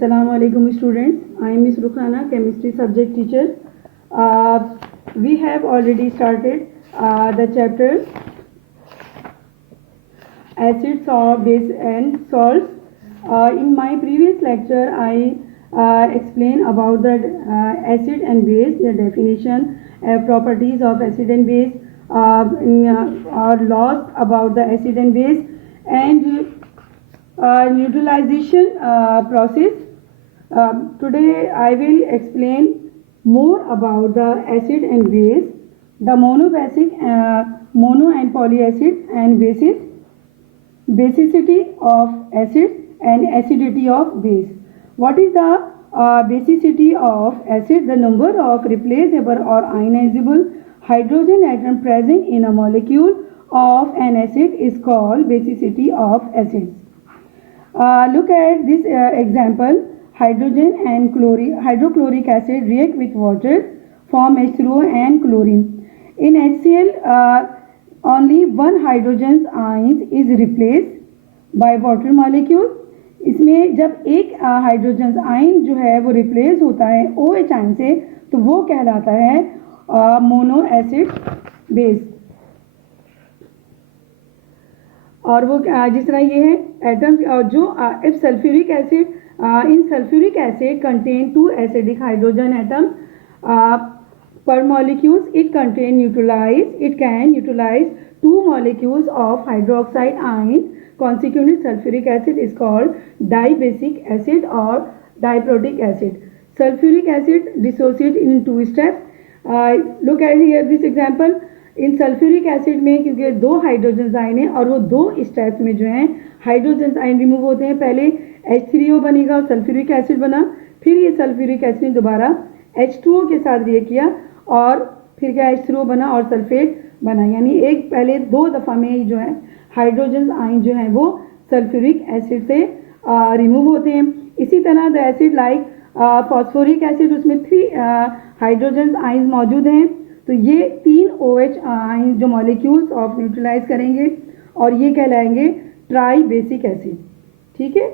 Assalamu alaikum students. I am Miss Rukhana, chemistry subject teacher. We have already started the chapter acids or base and salts. In my previous lecture, I explained about the acid and base, the definition, properties of acid and base, or laws about the acid and base, and neutralization process. Today I will explain more about the acid and base, the mono and polyacid and bases, basicity of acid and acidity of base. What is the basicity of acid? The number of replaceable or ionizable hydrogen atom present in a molecule of an acid is called basicity of acid. Look at this example. Hydrogen and hydrochloric acid react with water, form H2O and chlorine. In HCl, only one hydrogen ion is replaced by water molecule. इसमें जब एक hydrogen ion जो है वो replace होता है OH ion से, तो वो कहलाता है मोनो एसिड बेस. और वो जिस तरह ये है एटम जो if sulphuric acid in sulphuric acid contain 2 acidic hydrogen atom per molecules, it can neutralize 2 molecules of hydroxide ion. Consequently, sulfuric acid is called dibasic acid or diprotic acid. Sulfuric acid dissociates in 2 steps. Look at here this example. In sulphuric acid में क्योंकि 2 hydrogen ion हैं और वो 2 steps में जो हैं hydrogen ion remove होते हैं. पहले H3O बनेगा और सल्फ्यूरिक एसिड बना, फिर ये सल्फ्यूरिक एसिड ने दोबारा H2O के साथ रिएक्ट किया और फिर क्या H3O बना और सल्फेट बना. यानी एक पहले 2 दफ़ा में जो है हाइड्रोजन आयन जो है वो सल्फ्यूरिक एसिड से रिमूव होते हैं. इसी तरह the acid like phosphoric acid, उसमें 3 हाइड्रोजन आयन मौजूद हैं, तो ये 3 OH आयन जो मॉलिक्यूल्स ऑफ न्यूट्रलाइज करेंगे और ये कहलाएंगे ट्राई बेसिक एसिड. ठीक है,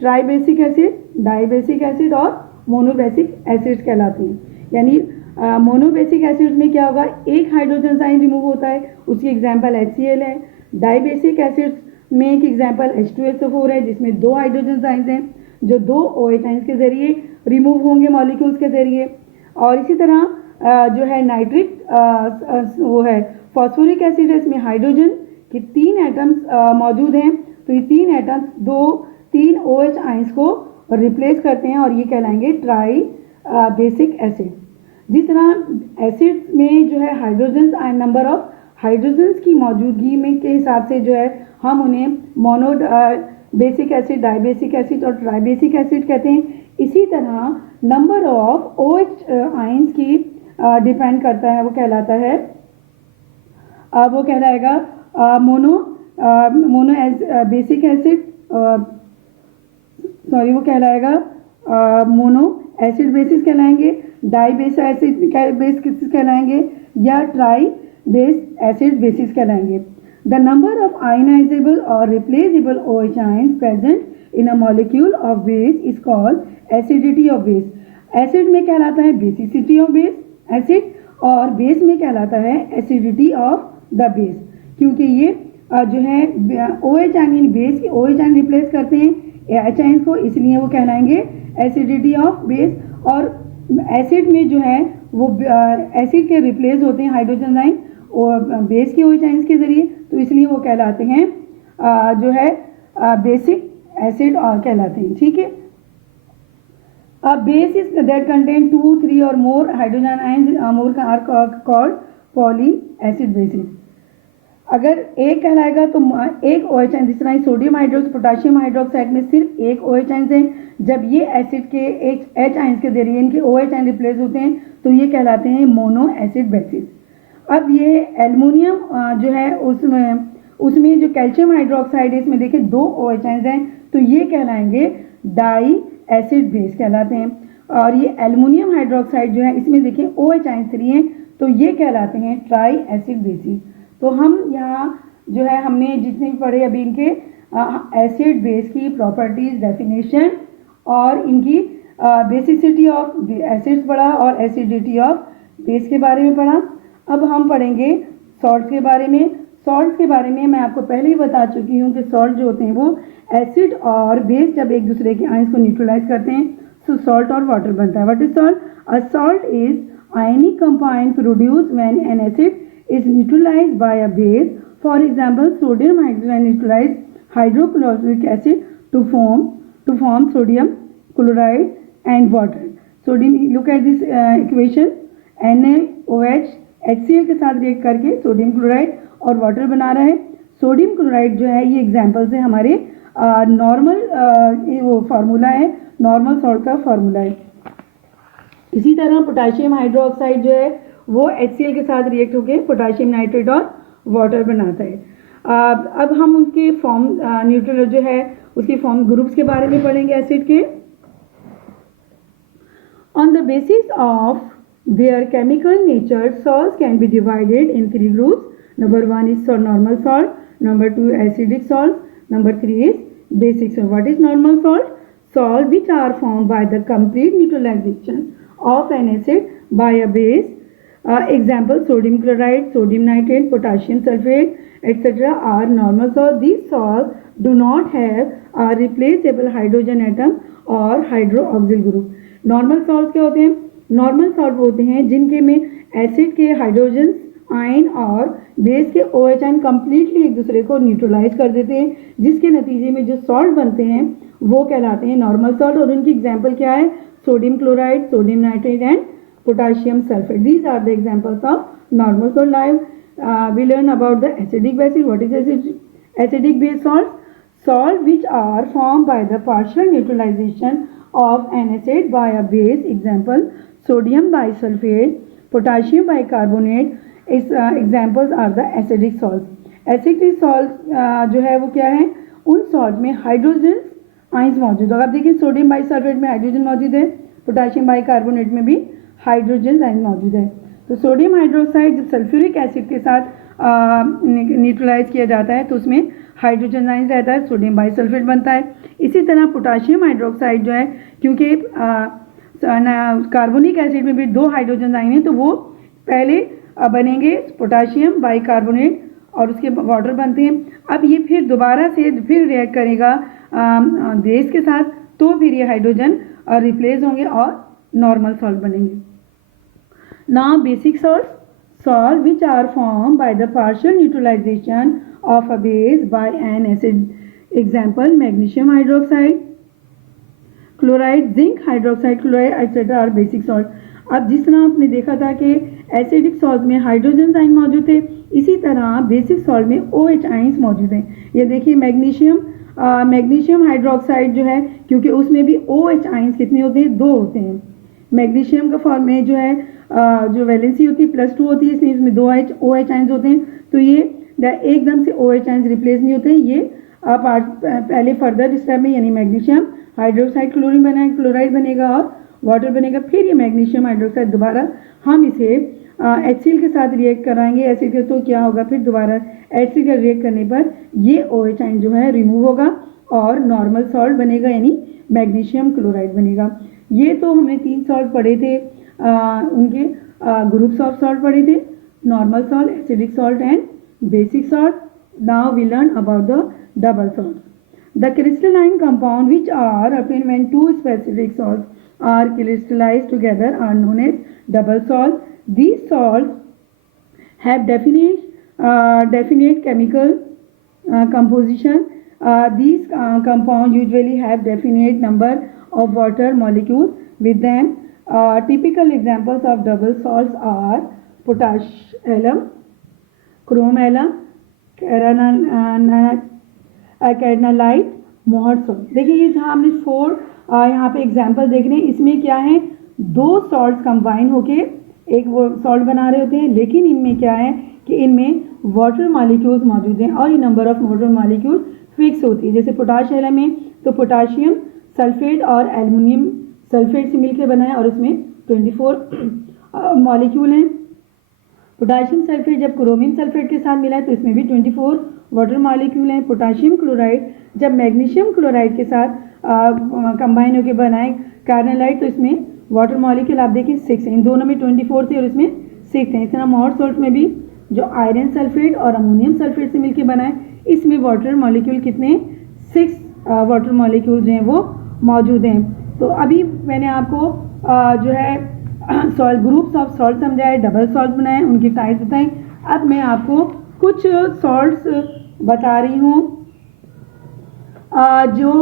try basic acid, dibasic acid और मोनोबेसिक एसिड कहलाती हैं. यानी मोनोबेसिक एसिड में क्या होगा, एक हाइड्रोजन आयन रिमूव होता है, उसकी एग्जांपल HCl है. डाइबेसिक एसिड में एक एग्जांपल H2SO4 है, जिसमें 2 हाइड्रोजन आयन हैं जो 2 OH आयन के ज़रिए रिमूव होंगे मॉलिक्यूल्स के ज़रिए. और इसी तरह जो है नाइट्रिक वो है फॉस्फोरिक एसिड है, इसमें हाइड्रोजन के 3 एटम्स मौजूद हैं, तो ये 3 एटम्स 3 OH आयंस को रिप्लेस करते हैं और ये कहलाएंगे ट्राई बेसिक एसिड. जिस तरह एसिड में जो है hydrogen ion number of hydrogens की मौजूदगी में के हिसाब से जो है हम उन्हें mono basic acid, dibasic acid और ट्राइबेसिक एसिड कहते हैं. इसी तरह नंबर ऑफ OH आयंस की डिपेंड करता है, वो कहलाता है वो कहलाएगा मोनो बेसिक एसिड, सॉरी वो कहलाएगा मोनो एसिड बेसिस कहलाएंगे, डाई बेस एसिड बेस कहलाएंगे या ट्राई बेस एसिड बेसिस कहलाएंगे. द नंबर ऑफ आयनाइजेबल और replaceable OH ions present in a molecule of base is called acidity of base. Acid में कहलाता है बेसिसिटी ऑफ बेस एसिड और base में कहलाता है एसिडिटी ऑफ द बेस, क्योंकि ये जो है OH आयन बेस के OH आयन रिप्लेस करते हैं H आयन को, इसलिए वो कहलाएंगे एसिडिटी ऑफ बेस. और एसिड में जो है वो एसिड के रिप्लेस होते हैं हाइड्रोजन आयन और बेस के OH आयन के ज़रिए, तो इसलिए वो कहलाते हैं जो है बेसिक एसिड और कहलाते हैं. ठीक है, A base is that contain 2, 3 or more hydrogen ions are called polyacid bases. अगर एक कहलाएगा तो एक OH आयन, जिस तरह सोडियम हाइड्रोक्साइड पोटाशियम हाइड्रोक्साइड में सिर्फ एक OH आयन है, जब ये एसिड के H आयन के जरिए इनके OH आयन रिप्लेस होते हैं तो ये कहलाते हैं मोनो एसिड बेसिस. अब ये एल्युमिनियम जो है उसमें जो कैल्शियम हाइड्रोक्साइड है, इसमें देखिए 2 OH आयन हैं, तो ये कहलाएंगे डाई एसिड बेस कहलाते हैं. और ये एल्युमिनियम हाइड्रोक्साइड जो है इसमें देखिए OH आयन 3 हैं, तो ये कहलाते हैं ट्राई एसिड बेसिस. तो हम यहाँ जो है हमने जितने भी पढ़े अभी इनके एसिड बेस की प्रॉपर्टीज, डेफिनेशन और इनकी बेसिसिटी ऑफ एसिड्स पढ़ा और एसिडिटी ऑफ बेस के बारे में पढ़ा। अब हम पढ़ेंगे सॉल्ट्स के बारे में। सॉल्ट्स के बारे में मैं आपको पहले ही बता चुकी हूँ कि सॉल्ट जो होते हैं वो एसिड और बेस जब एक दूसरे के आयंस को न्यूट्रलाइज करते हैं तो सॉल्ट और वाटर बनता है। What is salt? A salt is ionic compound produce when an acid is neutralized by a base. For example, sodium hydrogen neutralize hydrochloric acid to form sodium chloride and water. Sodium, look at this equation, NaOH HCl के साथ react करके sodium chloride और water बना रहा है। Sodium chloride जो है ये एग्जाम्पल्स है हमारे नॉर्मल वो फार्मूला है, नॉर्मल सॉल्ट का फार्मूला है। इसी तरह पोटाशियम हाइड्रोक्साइड जो है वो HCl के साथ रिएक्ट होकर पोटाशियम नाइट्रेट और वाटर बनाता है। अब हम उसके फॉर्म न्यूट्रल जो है उसके फॉर्म ग्रुप्स के बारे में पढ़ेंगे एसिड के। On the basis of their chemical nature salts can be divided in 3 groups. Number 1 is normal salt, number 2 acidic salt, number 3 is basic salt. What is normal salt? Salt which are form by the complete neutralisation of an acid by a base. Example, sodium chloride, sodium nitrate, potassium sulfate, etc. are normal salts. These salts do not have a replaceable hydrogen atom or hydroxyl group. Normal salts क्या होते हैं? Normal salt होते हैं जिनके में acid के hydrogen ion और base के OH आयन कम्प्लीटली एक दूसरे को न्यूट्रलाइज कर देते हैं, जिसके नतीजे में जो सॉल्ट बनते हैं वो कहलाते हैं नॉर्मल सॉल्ट। और उनकी एग्जाम्पल क्या है? Sodium chloride, sodium nitrate and potassium sulfate. These are the examples of normal salt. We learn about the acidic base. What is acidic base salts? Salt which are formed by the partial neutralization of an acid by a base. Example, sodium bisulfate, potassium bicarbonate. Examples are the acidic salts. Acidic salts जो है वो क्या है? उन salt में hydrogen ions मौजूद होगा। आप देखिए सोडियम बाइसल्फेट में हाइड्रोजन मौजूद है, पोटाशियम बाइकार्बोनेट में भी हाइड्रोजन आयन मौजूद है। तो सोडियम हाइड्रोक्साइड जब सल्फ्यूरिक एसिड के साथ न्यूट्रलाइज किया जाता है तो उसमें हाइड्रोजन आयन रहता है, सोडियम बाइसल्फेट बनता है। इसी तरह पोटाशियम हाइड्रोक्साइड जो है क्योंकि कार्बोनिक एसिड में भी 2 हाइड्रोजन आयन हैं तो वो पहले बनेंगे पोटाशियम बाइकार्बोनेट और उसके वाटर बनते हैं। अब ये फिर दोबारा से फिर रिएक्ट करेगा बेस के साथ तो फिर ये हाइड्रोजन रिप्लेस होंगे और नॉर्मल सॉल्ट बनेंगे। Now basic salts, salt which are formed by the partial neutralization of a base by an acid. Example, magnesium hydroxide, chloride, zinc hydroxide, chloride, etc. are basic salt. अब जिस तरह आपने देखा था कि एसिडिक सॉल्ट में hydrogen ion मौजूद थे, इसी तरह बेसिक सॉल्ट में OH आयंस मौजूद हैं। ये देखिए मैग्नीशियम हाइड्रोक्साइड जो है क्योंकि उसमें भी OH आयंस कितने होते हैं? 2 होते हैं। मैग्नीशियम का फॉर्म में जो है जो वैलेंसी होती है +2 होती है, इसलिए इसमें 2 OH आयंस होते हैं। तो ये एकदम से OH आयंस रिप्लेस नहीं होते, ये पहले फर्दर स्टेप में यानी मैग्नीशियम हाइड्रोक्साइड क्लोरीन बनेगा, क्लोराइड बनेगा और वाटर बनेगा। फिर ये मैग्नीशियम हाइड्रोक्साइड दोबारा हम इसे HCl के साथ रिएक्ट कराएंगे एसिड के, तो क्या होगा? फिर दोबारा HCl का रिएक्ट करने पर ये OH आयन जो है रिमूव होगा और नॉर्मल सॉल्ट बनेगा यानी मैग्नीशियम क्लोराइड बनेगा। ये तो हमने 3 सॉल्ट पढ़े थे, उनके ग्रुप्स ऑफ सॉल्ट पढ़े थे, normal salt, acidic salt and basic salt. Now we learn about the double salt. The crystalline compound which are obtained when 2 specific salts are crystallized together are known as double salt. These salts have definite chemical composition. These compounds usually have definite number of water molecules with them. Typical examples of double salts are potash alum, chrome alum, carnallite, Mohr salt. देखिए ये जहाँ हमने 4 यहाँ पे example देख रहे हैं, इसमें क्या है? 2 सॉल्ट कंबाइन होके एक वो सॉल्ट बना रहे होते हैं, लेकिन इनमें क्या है कि इनमें वाटर मॉलिक्यूल्स मौजूद हैं और ये number of water molecule fix होती है। जैसे पोटाश एलम में तो पोटाशियम सल्फेट और एल्युमिनियम सल्फेट से मिलकर बना है और इसमें 24 मॉलिक्यूल हैं। पोटाशियम सल्फेट जब क्रोमियम सल्फेट के साथ मिला है तो इसमें भी 24 वाटर मॉलिक्यूल हैं। पोटाशियम क्लोराइड जब मैग्नीशियम क्लोराइड के साथ कंबाइन होकर बनाए कार्बोनाइट तो इसमें वाटर मॉलिक्यूल आप देखिए 6 हैं। इन दोनों में 24 थे और इसमें 6 हैं। इस तरह मोर सॉल्ट में भी जो आयरन सल्फेट और अमोनियम सल्फेट से मिलकर बना है इसमें वाटर मॉलिक्यूल कितने 6 वाटर मॉलिक्यूल जो हैं वो मौजूद हैं। तो अभी मैंने आपको जो है सॉल्ट ग्रुप्स ऑफ सॉल्ट समझाए, डबल सॉल्ट बनाए, उनकी टाइप्स बताएं। अब मैं आपको कुछ सॉल्ट्स बता रही हूँ जो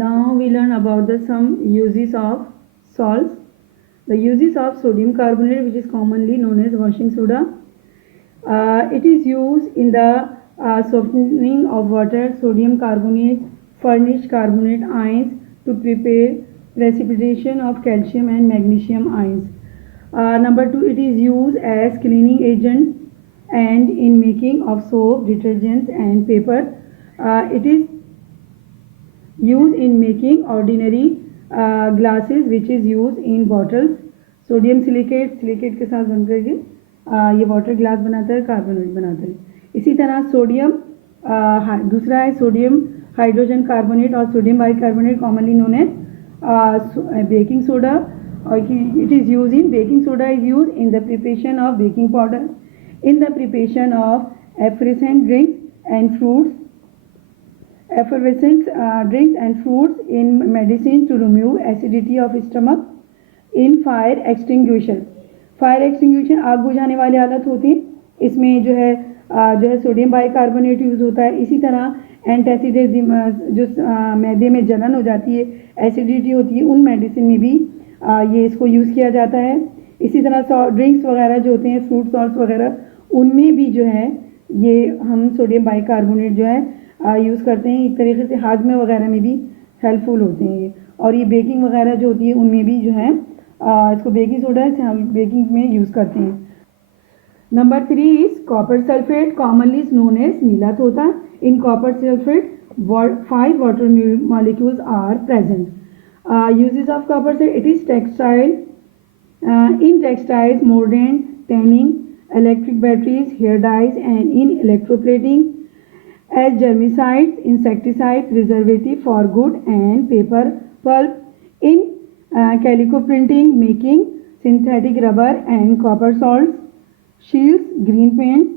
now we learn about the some uses of salts. The uses of sodium carbonate, which is commonly known as washing soda. It is used in the softening of water. Sodium carbonate furnish carbonate ions to prepare precipitation of calcium and magnesium ions. Number 2, it is used as cleaning agent and in making of soap, detergents and paper. It is used in making ordinary glasses, which is used in bottles. Sodium silicate के साथ बन करके ये water glass बनाता है, carbonate बनाता है। इसी तरह सोडियम दूसरा है सोडियम हाइड्रोजन कार्बोनेट और sodium bicarbonate commonly known as baking soda. और it is use in baking soda is use in the preparation of baking powder, in the preparation of effervescent drinks and fruits, effervescent drinks and fruits, in medicine to remove acidity of stomach, in fire extinguisher. Fire extinguishing आग बुझाने वाले आलत होते हैं, इसमें जो है sodium bicarbonate use होता है। इसी तरह एंटासिड जो मैदे में जलन हो जाती है, एसिडिटी होती है, उन मेडिसिन में भी ये इसको यूज़ किया जाता है। इसी तरह ड्रिंक्स वगैरह जो होते हैं, फ्रूट सॉल्ट वगैरह, उनमें भी जो है ये हम सोडियम बाइकार्बोनेट जो है यूज़ करते हैं। एक तरीके से हाजमे वगैरह में भी हेल्पफुल होते हैं ये। और ये बेकिंग वगैरह जो होती है उनमें भी जो है इसको बेकिंग सोडा से हम बेकिंग में यूज़ करते हैं। Number 3 is copper sulphate, commonly known as नीला तोता। In copper sulphate 5 water molecules are present. Uses of copper sulphate, it is textile, in textiles, modern tanning, electric batteries, hair dyes and in electroplating, as germicides, insecticides, preservative for wood and paper pulp, in calico printing, making synthetic rubber and copper salts, shields, green paints.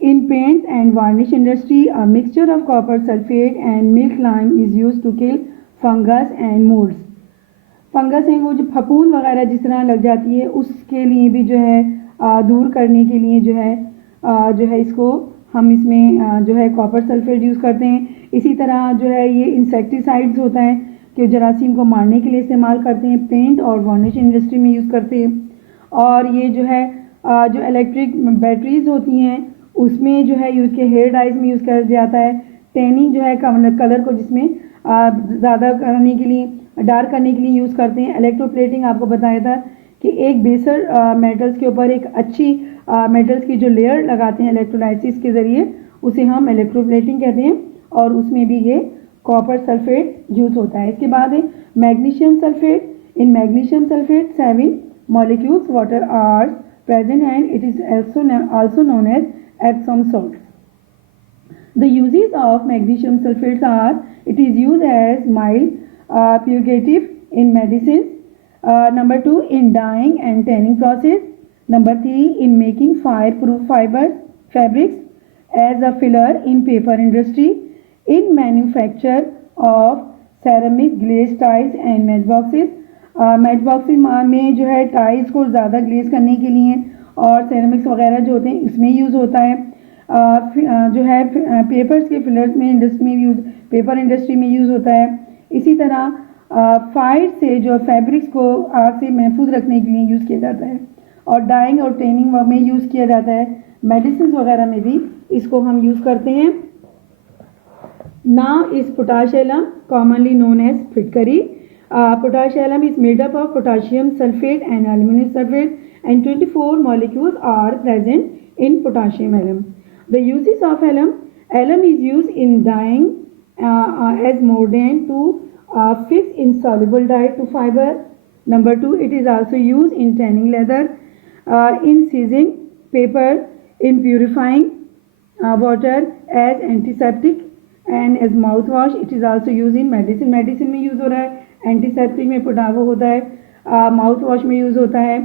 In paints and varnish industry, a mixture of copper sulfate and milk lime is used to kill fungus and molds. Fungus हैं वो जो फफूंद वगैरह जिस तरह लग जाती है उसके लिए भी जो है दूर करने के लिए जो है इसको हम इसमें जो है कॉपर सल्फेट यूज़ करते हैं। इसी तरह जो है ये इंसेक्टिसाइड्स होता है कि जरासीम को मारने के लिए इस्तेमाल करते हैं, पेंट और वार्निश इंडस्ट्री में यूज़ करते हैं। और ये जो है जो इलेक्ट्रिक बैटरीज होती हैं उसमें जो है यूज़ के हेयर डाइज में यूज़ किया जाता है। टैनिंग जो है कलर को जिसमें ज़्यादा करने के लिए, डार्क करने के लिए यूज़ करते हैं। इलेक्ट्रोप्लेटिंग आपको बताया था कि एक बेसर मेटल्स के ऊपर एक अच्छी मेटल्स की जो लेयर लगाते हैं इलेक्ट्रोलाइसिस के ज़रिए, उसे हम इलेक्ट्रोप्लेटिंग कहते हैं और उसमें भी ये कॉपर सल्फेट यूज होता है। इसके बाद है magnesium sulphate. In magnesium sulphate 7 molecules water are present and it is also known as Epsom salt. The uses of magnesium sulfates are, it is used as mild purgative in medicines. Number 2, in dyeing and tanning process. Number 3, in making fireproof fabrics, as a filler in paper industry, in manufacture of ceramic glazed tiles and matchboxes. मैचबॉक्सेस में जो है tiles को ज़्यादा glaze करने के लिए और ceramics वगैरह जो होते हैं इसमें यूज़ होता है। जो है पेपर्स के फिलर्स में इंडस्ट्री में यूज़, पेपर इंडस्ट्री में यूज़ होता है। इसी तरह फायर से जो फैब्रिक्स को आग से महफूज रखने के लिए यूज़ किया जाता है और डाइंग और टेनिंग में यूज़ किया जाता है। मेडिसिन वगैरह में भी इसको हम यूज़ करते हैं। Now is potash alum, commonly known as फिटकरी। Potash alum is made up of potassium sulphate and aluminium sulphate and 24 molecules are present in potassium alum. The uses of alum, Alum is used in dyeing as mordant to fix insoluble dye to fiber. Number 2, it is also used in tanning leather, in seizing paper, in purifying water, as antiseptic and as mouthwash. It is also used in medicine. Medicine में use हो रहा है, antiseptic में पोटावो होता है, mouth wash में use होता है,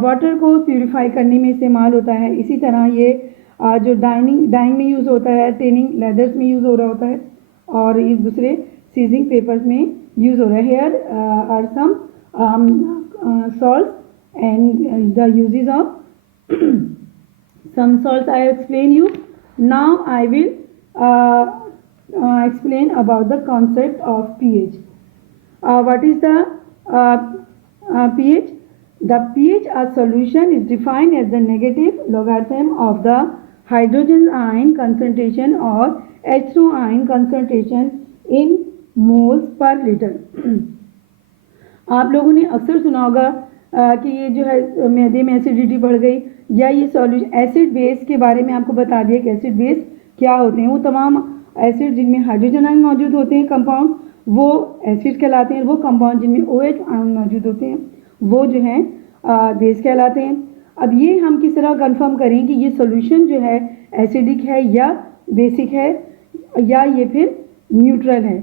वाटर को प्यूरिफाई करने में इस्तेमाल होता है. इसी तरह ये जो डाइंग में यूज़ होता है, टेनिंग लेदर्स में यूज़ हो रहा होता है, और एक दूसरे सीजिंग पेपर्स में यूज़ हो रहा है. Here are some salt and the uses of some salts I have explained you. Now I will explain about the concept of pH. What is the pH? The pH a solution is defined as the negative logarithm of the hydrogen ion concentration or H2 ion concentration in moles per liter. आप लोगों ने अक्सर सुना होगा कि ये जो है मैदे में एसिडिटी बढ़ गई, या ये सॉल्यूशन एसिड बेस के बारे में आपको बता दिया कि एसिड बेस क्या होते हैं. वो तमाम एसिड जिनमें हाइड्रोजन आयन मौजूद होते हैं कंपाउंड, वो एसिड कहलाते हैं. वो कंपाउंड जिनमें OH आयन मौजूद होते हैं, वो जो है बेस कहलाते हैं. अब ये हम किस तरह कंफर्म करें कि ये सॉल्यूशन जो है एसिडिक है या बेसिक है, या ये फिर न्यूट्रल है.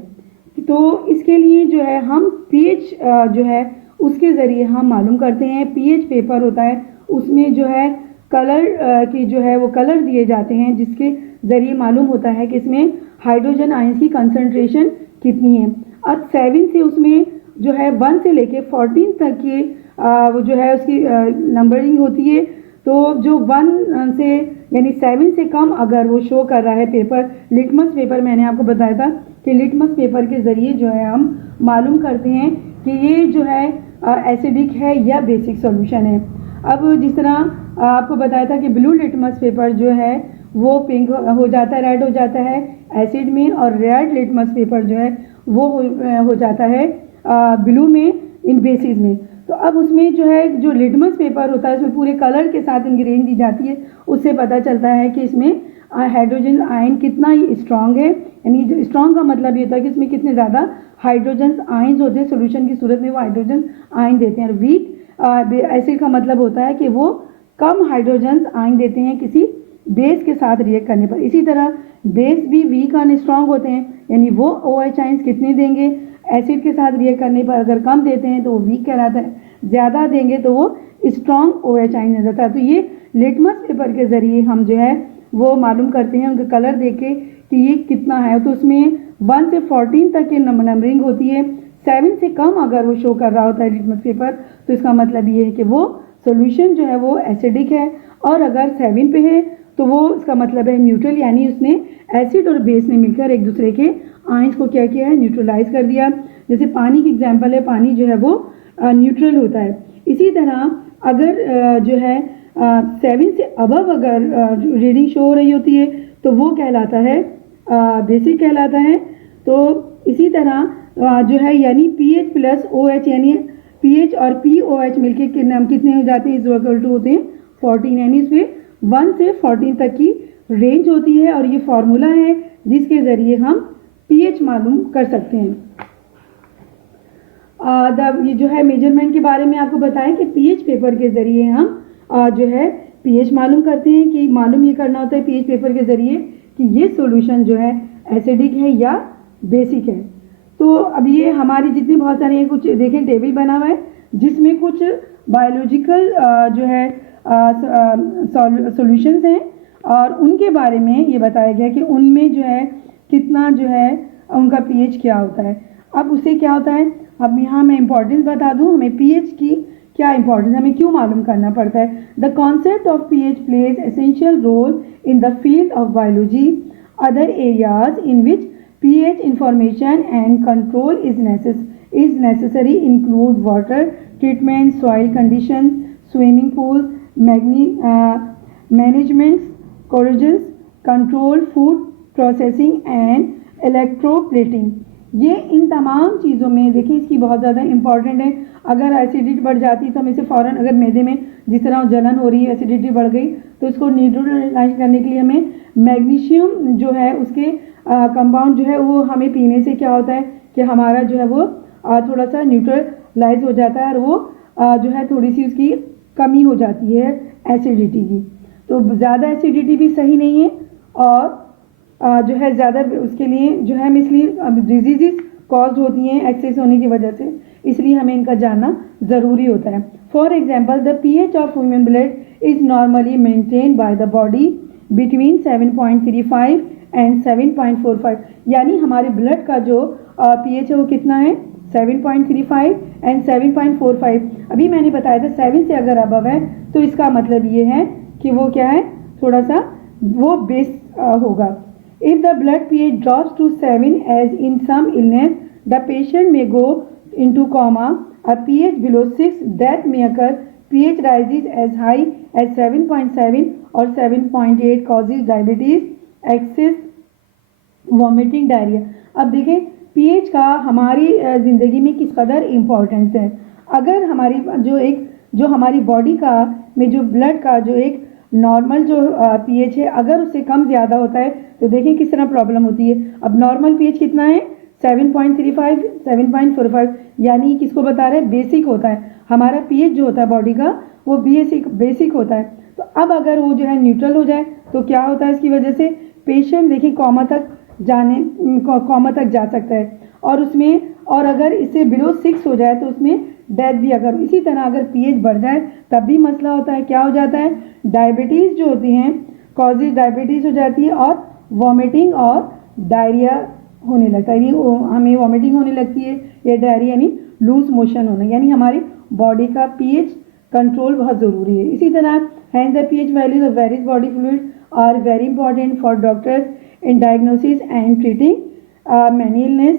तो इसके लिए जो है हम पीएच जो है उसके ज़रिए हम मालूम करते हैं. पीएच पेपर होता है, उसमें जो है कलर की जो है वो कलर दिए जाते हैं, जिसके ज़रिए मालूम होता है कि इसमें हाइड्रोजन आयंस की कंसंट्रेशन कितनी है. अब 7 से उसमें जो है 1 से लेके 14 तक की वो जो है उसकी नंबरिंग होती है. तो जो 1 से यानी 7 से कम अगर वो शो कर रहा है पेपर, लिटमस पेपर मैंने आपको बताया था कि लिटमस पेपर के ज़रिए जो है हम मालूम करते हैं कि ये जो है एसिडिक है या बेसिक सॉल्यूशन है. अब जिस तरह आपको बताया था कि ब्लू लिटमस पेपर जो है वो पिंक हो जाता है, रेड हो जाता है एसिड में, और रेड लिटमस पेपर जो है वो हो जाता है ब्लू में इन बेसिस में. तो अब उसमें जो है जो लिटमस पेपर होता है उसमें पूरे कलर के साथ इंग्रेडिएंट दी जाती है, उससे पता चलता है कि इसमें हाइड्रोजन आयन कितना ही स्ट्रॉन्ग है. यानी जो स्ट्रॉन्ग का मतलब ये होता है कि इसमें कितने ज़्यादा हाइड्रोजन आयन्स होते हैं, सोल्यूशन की सूरत में वो हाइड्रोजन आयन देते हैं. और वीक एसिड का मतलब होता है कि वो कम हाइड्रोजन आयन देते हैं किसी बेस के साथ रिएक्ट करने पर. इसी तरह बेस भी वीक और स्ट्रॉन्ग होते हैं, यानी वो OH आयन्स कितने देंगे एसिड के साथ रिएक्ट करने पर. अगर कम देते हैं तो वो वीक कहलाता है, ज़्यादा देंगे तो वो स्ट्रॉन्ग OH आयन हो जाता है. तो ये लिटमस पेपर के ज़रिए हम जो है वो मालूम करते हैं उनका कलर देख के कि ये कितना है. तो उसमें 1 से 14 तक की नंबरिंग होती है. 7 से कम अगर वो शो कर रहा होता है लिटमस पेपर, तो इसका मतलब ये है कि वो सॉल्यूशन जो है वो एसिडिक है. और अगर 7 पे है तो वो इसका मतलब है न्यूट्रल, यानी उसने एसिड और बेस ने मिलकर एक दूसरे के आयंस को क्या किया है, न्यूट्रलाइज कर दिया. जैसे पानी की एग्जांपल है, पानी जो है वो न्यूट्रल होता है. इसी तरह अगर जो है 7 से अबव अगर रीडिंग शो हो रही होती है तो वो कहलाता है बेसिक कहलाता है. तो इसी तरह जो है यानी पीएच प्लस OH, यानी पीएच और POH मिलके कितने हो जाते हैं, इज इक्वल टू होते हैं 14. यानी इसमें 1 से 14 तक की रेंज होती है, और ये फार्मूला है जिसके ज़रिए हम पीएच मालूम कर सकते हैं. ये जो है मेजरमेंट के बारे में आपको बताएं कि पीएच पेपर के ज़रिए हम जो है पीएच मालूम करते हैं. कि मालूम ये करना होता है पीएच पेपर के ज़रिए कि ये सॉल्यूशन जो है एसिडिक है या बेसिक है. तो अब ये हमारी जितनी बहुत सारी कुछ देखें टेबल बना हुआ है जिसमें कुछ बायोलॉजिकल जो है सॉल्यूशंस हैं, और उनके बारे में ये बताया गया कि उनमें जो है कितना जो है उनका पीएच क्या होता है. अब उससे क्या होता है, अब यहाँ मैं इम्पोर्टेंस बता दूँ, हमें पीएच की क्या इंपॉर्टेंस, हमें क्यों मालूम करना पड़ता है. The concept of pH plays essential role in the field of biology. Other areas in which pH information and control is necessary include water treatment, soil conditions, swimming pools, management, corrosion control, food processing and electroplating. ये इन तमाम चीज़ों में देखिए इसकी बहुत ज़्यादा important है। अगर एसिडिटी बढ़ जाती है तो हम इसे फ़ौरन, अगर मैदे में जिस तरह जलन हो रही है, एसिडिटी बढ़ गई, तो इसको न्यूट्रलाइज करने के लिए हमें मैग्नीशियम जो है उसके कंपाउंड जो है वो हमें पीने से क्या होता है कि हमारा जो है वो थोड़ा सा न्यूट्रलाइज हो जाता है और वो जो है थोड़ी सी उसकी कमी हो जाती है एसिडिटी की। तो ज़्यादा एसिडिटी भी सही नहीं है और जो है ज़्यादा उसके लिए जो है हम इसलिए डिजीज़ कॉज होती हैं एक्सेस होने की वजह से, इसलिए हमें इनका जानना ज़रूरी होता है। For example the pH of human blood is normally maintain by the body between 7.35 and 7.45, यानी हमारे ब्लड का जो पीएच है वो कितना है 7.35 एंड 7.45। अभी मैंने बताया था 7 से अगर अबव है तो इसका मतलब ये है कि वो क्या है, थोड़ा सा वो बेस होगा। If the blood pH drops to 7 as in some illness, the patient may go into coma. A pH below 6, death may occur. pH rises as high as 7.7 or 7.8 causes diabetes, excess vomiting, diarrhoea. अब देखें pH का हमारी ज़िंदगी में किस कदर importance है। अगर हमारी जो हमारी बॉडी का में जो ब्लड का जो एक नॉर्मल जो पीएच है अगर उससे कम ज़्यादा होता है तो देखें किस तरह प्रॉब्लम होती है। अब नॉर्मल पीएच कितना है 7.35 7.45, यानी किसको बता रहे हैं, बेसिक होता है हमारा पीएच जो होता है बॉडी का, वो बेसिक होता है। तो अब अगर वो जो है न्यूट्रल हो जाए तो क्या होता है, इसकी वजह से पेशेंट देखिए कॉमा तक जा सकता है और अगर इससे बिलो 6 हो जाए तो उसमें डेथ भी, अगर इसी तरह अगर पीएच बढ़ जाए तब भी मसला होता है। क्या हो जाता है, डायबिटीज़ जो होती हैं, कॉजेज डायबिटीज़ हो जाती है और वॉमिटिंग और डायरिया होने लगता है, यानी हमें वॉमिटिंग होने लगती है या डायरिया यानी लूज मोशन होना, यानी हमारी बॉडी का पीएच कंट्रोल बहुत ज़रूरी है। इसी तरह and the pH values of various body fluid are very important for doctors in diagnosis and treating many illness.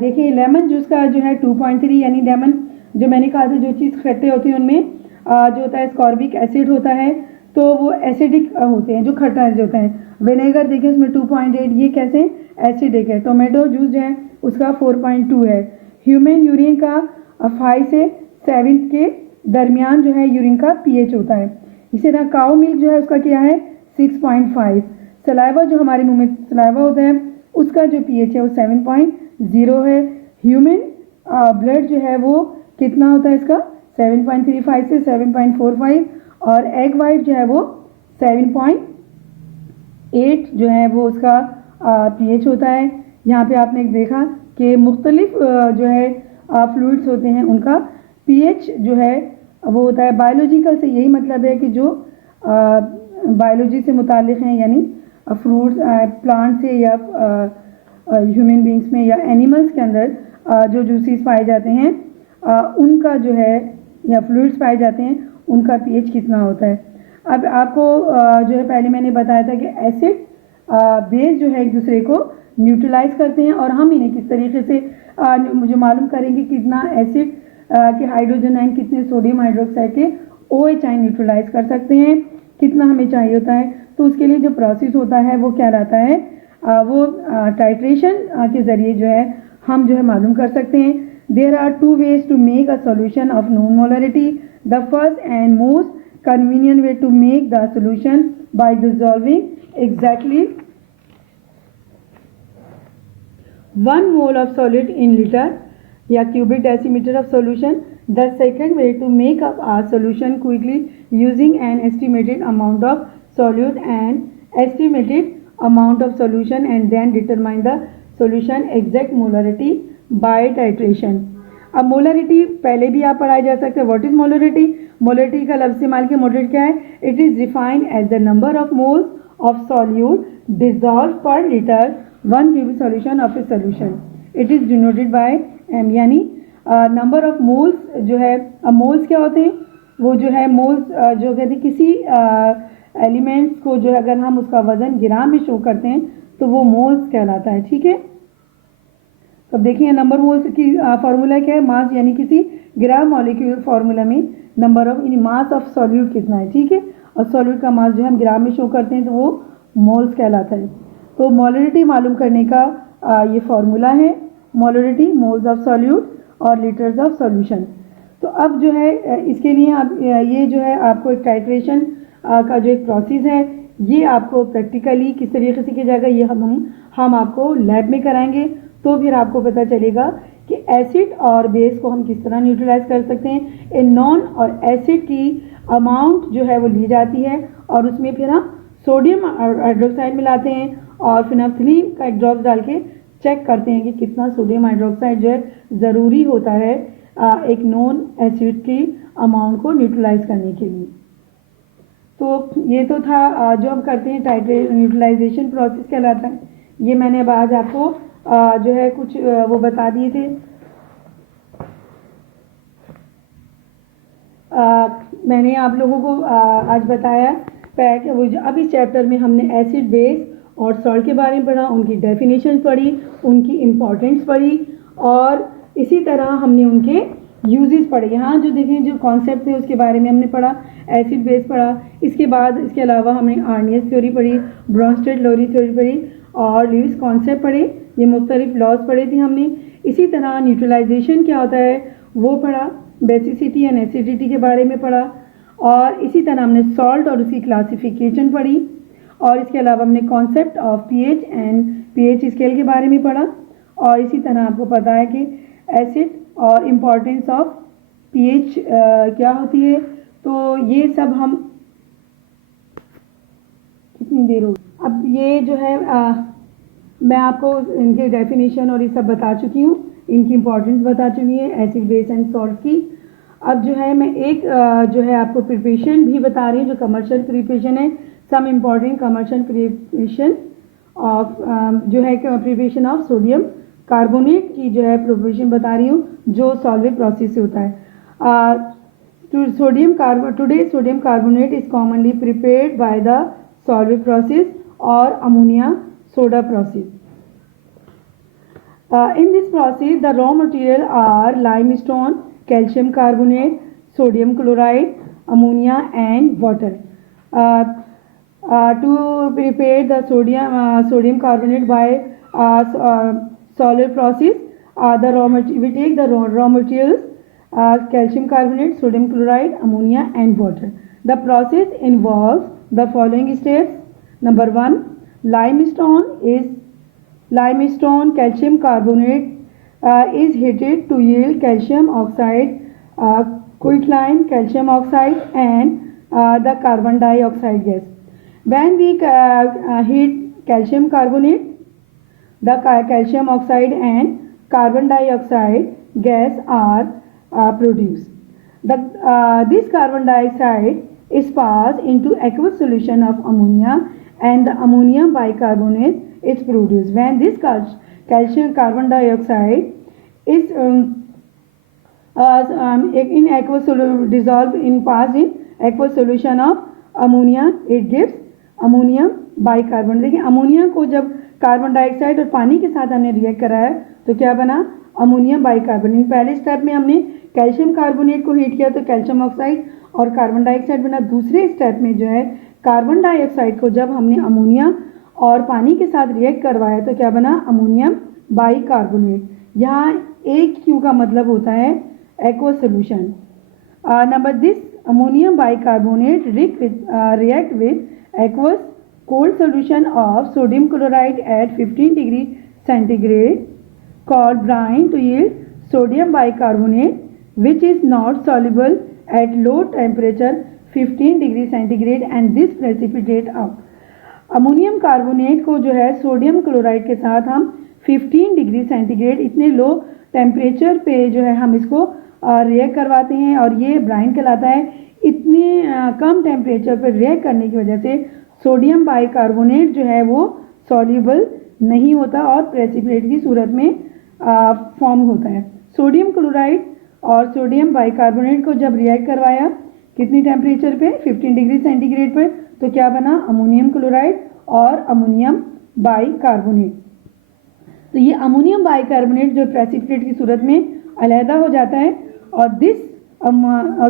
देखिए लेमन जूस का जो है 2.3, यानी लेमन जो मैंने कहा था जो चीज़ खट्टे होती हैं उनमें जो होता है स्कॉर्बिक एसिड होता है, तो वो एसिडिक होते हैं जो खट्टा जो होता है। विनेगर देखिए उसमें 2.8, ये कैसे एसिडिक है। टोमेटो जूस जो है उसका 4.2 है। ह्यूमन यूरिन का 5 से 7 के दरमियान जो है यूरिन का पीएच होता है। इसी तरह काऊ मिल्क जो है उसका क्या है 6.5। सलाइवा जो हमारे मुंह में सलाइवा होता है उसका जो पीएच है वो 7.0 है। ह्यूमन ब्लड जो है वो कितना होता है इसका 7.35 से 7.45, और एग वाइट जो है वो 7.8 जो है वो उसका पीएच होता है। यहाँ पे आपने देखा कि मुख्तलिफ जो है फ्लूइड्स होते हैं उनका पीएच जो है वो होता है। बायोलॉजिकल से यही मतलब है कि जो बायोलॉजी से मुतालिक हैं, यानी फ्रूट्स प्लांट से या ह्यूमन बींग्स में या एनिमल्स के अंदर जो जूसेस पाए जाते हैं उनका जो है या फ्लूइड्स पाए जाते हैं उनका पीएच कितना होता है। अब आपको जो है पहले मैंने बताया था कि एसिड बेस जो है एक दूसरे को न्यूट्रलाइज करते हैं और हम इन्हें किस तरीके से मुझे मालूम करेंगे कितना एसिड के हाइड्रोजन आयन कितने सोडियम हाइड्रोक्साइड के OH आयन न्यूट्रलाइज कर सकते हैं, कितना हमें चाहिए होता है। तो उसके लिए जो प्रोसेस होता है वो क्या रहता है, वो टाइट्रेशन के ज़रिए जो है हम जो है मालूम कर सकते हैं। There are 2 ways to make a solution of known molarity. The first and most convenient way to make the solution by dissolving exactly 1 mole of solid in liter या cubic decimeter of solution. The second way to make up a solution quickly using an estimated amount of solute and estimated amount of solution and then determine the solution exact molarity by titration. अब molarity पहले भी आप पढ़ाया जा सकते हैं। What is molarity, molarity का लफ्ज़ इस्तेमाल किया। मोलरिटी क्या है, it is defined as the number of moles of solute dissolve per litre 1 cubic solution of a solution. It is denoted by M, यानी नंबर ऑफ मोल्स जो है। अब मोल्स क्या होते हैं, वो जो है मोल्स जो कहते हैं किसी एलिमेंट्स को जो है अगर हम उसका वज़न ग्राम में शो करते हैं तो वो मोल्स कहलाता है। ठीक है, तो देखिए नंबर मोल्स की फार्मूला क्या है, मास, यानी किसी ग्राम मॉलिक्यूल फार्मूला में number of mass of solute कितना है। ठीक है, और सॉल्यूट का मास जो हम ग्राम में शो करते हैं तो वो मोल्स कहलाता है। तो मोलरिटी मालूम करने का ये फार्मूला है। मोलरिटी, मोल्स ऑफ सॉल्यूट और लीटर्स ऑफ सॉल्यूशन। तो अब जो है इसके लिए आप ये जो है आपको एक टाइट्रेशन का जो एक प्रोसेस है ये आपको प्रैक्टिकली किस तरीके से किया जाएगा ये हम आपको लैब में कराएंगे। तो फिर आपको पता चलेगा कि एसिड और बेस को हम किस तरह न्यूट्रलाइज कर सकते हैं। ए नॉन और एसिड की अमाउंट जो है वो ली जाती है और उसमें फिर हम सोडियम हाइड्रोक्साइड मिलाते हैं और फिनाइलफ्थलीन का एक ड्रॉप डाल के चेक करते हैं कि कितना सोडियम हाइड्रोक्साइड जो है ज़रूरी होता है एक नॉन एसिड की अमाउंट को न्यूट्रलाइज करने के लिए। तो ये तो था जो हम करते हैं न्यूट्रलाइजेशन प्रोसेस कहलाता है। ये मैंने अब आज आपको जो है कुछ वो बता दिए थे। मैंने आप लोगों को आज बताया अब इस चैप्टर में हमने एसिड, बेस और सॉल्ट के बारे में पढ़ा, उनकी डेफिनेशन पढ़ी, उनकी इम्पोर्टेंस पढ़ी और इसी तरह हमने उनके यूजेस पढ़े। यहाँ जो देखें जो कॉन्सेप्ट थे उसके बारे में हमने पढ़ा, एसिड बेस पढ़ा। इसके बाद इसके अलावा हमने आर्नियस थ्योरी पढ़ी, ब्रॉन्स्टेड-लोरी थ्योरी पढ़ी और ल्यूइस कॉन्सेप्ट पढ़े। ये मुख्तलिफ लॉज पढ़े थे हमने। इसी तरह न्यूट्रलाइजेशन क्या होता है वो पढ़ा, बेसिसिटी एंड एसिडिटी के बारे में पढ़ा और इसी तरह हमने सॉल्ट और उसकी क्लासिफिकेशन पढ़ी और इसके अलावा हमने concept of pH and pH scale के बारे में पढ़ा और इसी तरह आपको पता है कि एसिड और इम्पॉर्टेंस ऑफ पीएच क्या होती है। तो ये सब हम कितनी देर हो अब ये जो है मैं आपको इनके डेफिनेशन और ये सब बता चुकी हूँ, इनकी इम्पोर्टेंस बता चुकी है एसिड, बेस एंड सॉल्ट की। अब जो है मैं एक जो है आपको प्रिपरेशन भी बता रही हूँ जो कमर्शियल प्रिपरेशन है। Some important commercial preparation of जो है प्रिपरेशन ऑफ सोडियम कार्बोनेट की जो है प्रिपरेशन बता रही हूँ जो सॉल्वेट प्रोसेस से होता है। Today sodium carbonate is commonly prepared by the solvate process और ammonia soda process. In this process, the raw material are limestone, calcium carbonate, sodium chloride, ammonia, and water. To prepare the sodium carbonate by solid process, we take the raw materials, calcium carbonate, sodium chloride, ammonia, and water. The process involves the following steps. Number 1. Limestone calcium carbonate is heated to yield calcium oxide, quicklime, calcium oxide and the carbon dioxide gas. When we heat calcium carbonate, the calcium oxide and carbon dioxide gas are produced. This carbon dioxide is passed into aqueous solution of ammonia and the ammonium bicarbonate is produced. When this calcium carbon dioxide is in aqueous dissolved in passed in aqueous solution of ammonia, it gives ammonium bicarbonate. देखिए ammonia को जब carbon dioxide और पानी के साथ हमने react कराया तो क्या बना, अमोनियम बाइकार्बोनेट। पहले स्टेप में हमने कैल्शियम कार्बोनेट को हीट किया तो कैल्शियम ऑक्साइड और कार्बन डाइऑक्साइड बना। दूसरे स्टेप में जो है कार्बन डाइऑक्साइड को जब हमने अमोनिया और पानी के साथ रिएक्ट करवाया तो क्या बना, अमोनियम बाइकार्बोनेट। यहाँ एक क्यू का मतलब होता है aqueous solution. Number this ammonium bicarbonate react with aqueous cold solution of sodium chloride at 15 degree centigrade called brine to yield sodium bicarbonate which is not soluble at low temperature 15 degree centigrade and this precipitate out. Ammonium carbonate को जो है sodium chloride के साथ हम 15 degree centigrade इतने low temperature पे जो है हम इसको रिएक्ट करवाते हैं और ये ब्राइन कहलाता है। इतने कम टेम्परेचर पर रिएक्ट करने की वजह से सोडियम बाइकार्बोनेट जो है वो सॉल्यूबल नहीं होता और प्रेसिपिटेट की सूरत में फॉर्म होता है। सोडियम क्लोराइड और सोडियम बाइकार्बोनेट को जब रिएक्ट करवाया कितनी टेम्परेचर पे, 15 डिग्री सेंटीग्रेड पर, तो क्या बना, अमोनियम क्लोराइड और अमोनियम बाइकार्बोनेट। तो ये अमोनियम बाइकार्बोनेट जो प्रेसिपिटेट की सूरत में अलहदा हो जाता है और दिस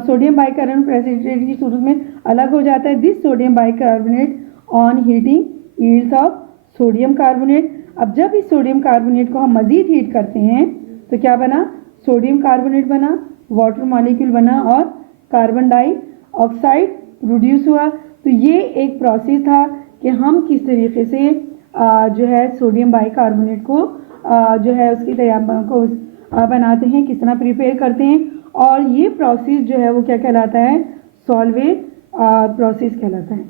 सोडियम बाइकार्बोनेट प्रेसिपिटेट की सूरत में अलग हो जाता है। This sodium bicarbonate on heating yields of sodium carbonate. अब जब इस सोडियम कार्बोनेट को हम मज़ीद हीट करते हैं तो क्या बना, सोडियम कार्बोनेट बना, वाटर मॉलिक्यूल बना और कार्बन डाइऑक्साइड प्रोड्यूस हुआ। तो ये एक प्रोसेस था कि हम किस तरीके से जो है सोडियम बाइकार्बोनेट को जो है उसकी तैयार को बनाते हैं, किस तरह प्रिपेयर करते हैं। और ये प्रोसेस जो है वो क्या कहलाता है, सॉल्वेज प्रोसेस कहलाता है।